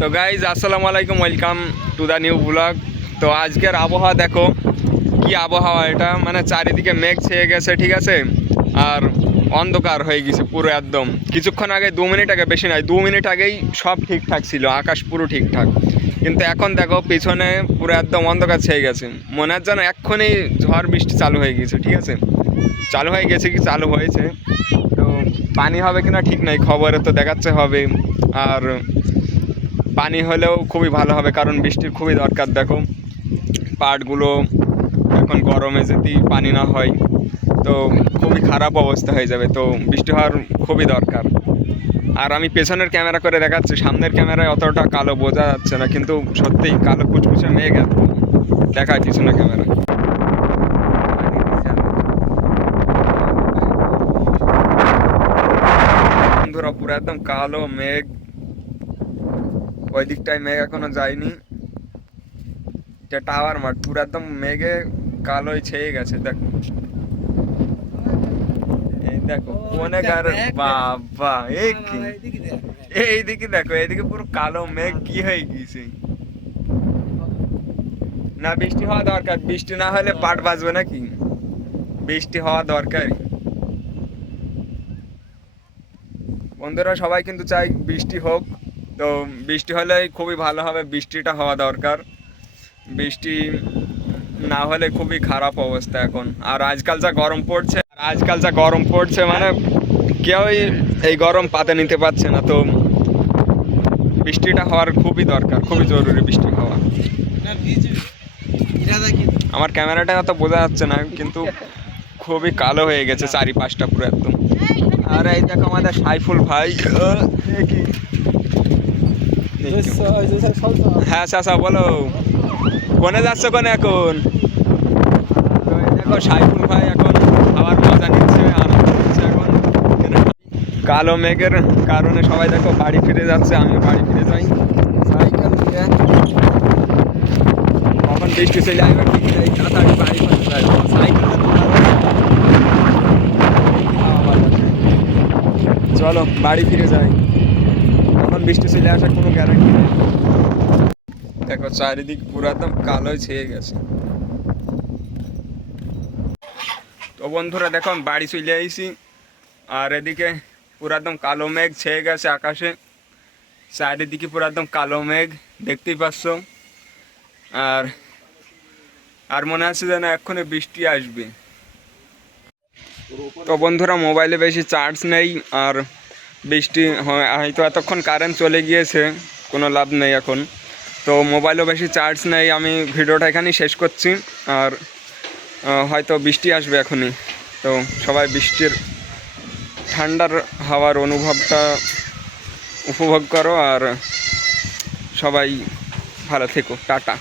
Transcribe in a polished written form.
তো গাইজ আসসালামু আলাইকুম, welcome to the new blog. তো আজকের আবহাওয়া দেখো কি আবহাওয়া, এটা মানে চারিদিকে মেঘ ছেয়ে গেছে, ঠিক আছে, আর অন্ধকার হয়ে গেছে পুরো একদম। কিছুক্ষণ আগে 2 মিনিট আগে, বেশি নয় 2 মিনিট আগেই সব ঠিকঠাক ছিল, আকাশ পুরো ঠিকঠাক, কিন্তু এখন দেখো পিছনে পুরো একদম অন্ধকার ছেয়ে গেছে। মনে হয় যেন এক্ষুনি ঝড় বৃষ্টি চালু হয়ে গেছে, ঠিক আছে, চালু হয়ে গেছে কি চালু হয়েছে। তো পানি হবে কিনা ঠিক নাই, খবরে তো দেখাচ্ছে হবে, আর পানি হলেও খুবই ভালো হবে, কারণ বৃষ্টির খুবই দরকার। দেখো পাটগুলো এখন গরমে যদি পানি না হয় তো খুবই খারাপ অবস্থা হয়ে যাবে, তো বৃষ্টি হওয়ার খুবই দরকার। আর আমি পেছনের ক্যামেরা করে দেখাচ্ছি, সামনের ক্যামেরায় অতটা কালো বোঝা যাচ্ছে না, কিন্তু সত্যিই কালো কুচকুচে মেঘ একদম দেখায় পিছনের ক্যামেরা। বন্ধুরা পুরো একদম কালো মেঘ, ওই দিকটায় মেঘ এখনো যায়নি, এটা টাওয়ার মাঠ, পুরো একদম মেঘে কালোই ছেয়ে গেছে। দেখো এই দেখো কোনে গার, বাবা এই কি, এইদিকে দেখো, এইদিকে পুরো কালো মেঘ কি হয়ে গেছে। না বৃষ্টি হওয়া দরকার, বৃষ্টি না হলে পাট বাজবে নাকি, বৃষ্টি হওয়া দরকার। বন্ধুরা সবাই কিন্তু চাই বৃষ্টি হোক, তো বৃষ্টি হলে খুবই ভালো হবে, বৃষ্টিটা হওয়া দরকার। বৃষ্টি না হলে খুবই খারাপ অবস্থা এখন। আর আজকাল যা গরম পড়ছে মানে কেউই এই গরম পাতে নিতে পারছে না, তো বৃষ্টিটা হওয়ার খুবই দরকার, খুবই জরুরি বৃষ্টি হওয়া। আমার ক্যামেরাটা অত বোঝা যাচ্ছে না, কিন্তু খুবই কালো হয়ে গেছে চারিপাশটা পুরো একদম। আর এই দেখো আমাদের সাইফুল ভাই, হ্যাঁ চাচা বলো, কোনে যাচ্ছ কোনে এখন? তো এই দেখো সাইফুল ভাই এখন খাওয়ার মজা নিচ্ছে, আনন্দ নিচ্ছে এখন। কালো মেঘের কারণে সবাই দেখো বাড়ি ফিরে যাচ্ছে, আমিও বাড়ি ফিরে যাই সাইকেল নিয়ে। কখন বৃষ্টি চলে আসবে ঠিক নেই, তাড়াতাড়ি বাড়ি ফিরে যাই সাইকেল। চলো বাড়ি ফিরে যাই, কখন বৃষ্টি চলে আসার কোনো গ্যারান্টি নেই। দেখো চারিদিক পুরো একদম কালোই ছেয়ে গেছে। তো বন্ধুরা দেখো আমি বাড়ি চলে আইছি, আর এদিকে পুরো একদম কালো মেঘ ছেয়ে গেছে আকাশে, চারিদিকে পুরো একদম কালো মেঘ দেখতেই পাচ্ছ। আর আর মনে হচ্ছে যেন এক্ষুনি বৃষ্টি আসবে। তো বন্ধুরা মোবাইলে বেশি চার্জ নেই, আর বৃষ্টি হয়তো এতক্ষণ কারেন্ট চলে গিয়েছে, কোনো লাভ নেই এখন, তো মোবাইলও বেশি চার্জ নেই। আমি ভিডিওটা এখানেই শেষ করছি, আর হয়তো বৃষ্টি আসবে এখনই। তো সবাই বৃষ্টির ঠান্ডার হাওয়ার অনুভবটা উপভোগ করো, আর সবাই ভালো থেকো, টাটা।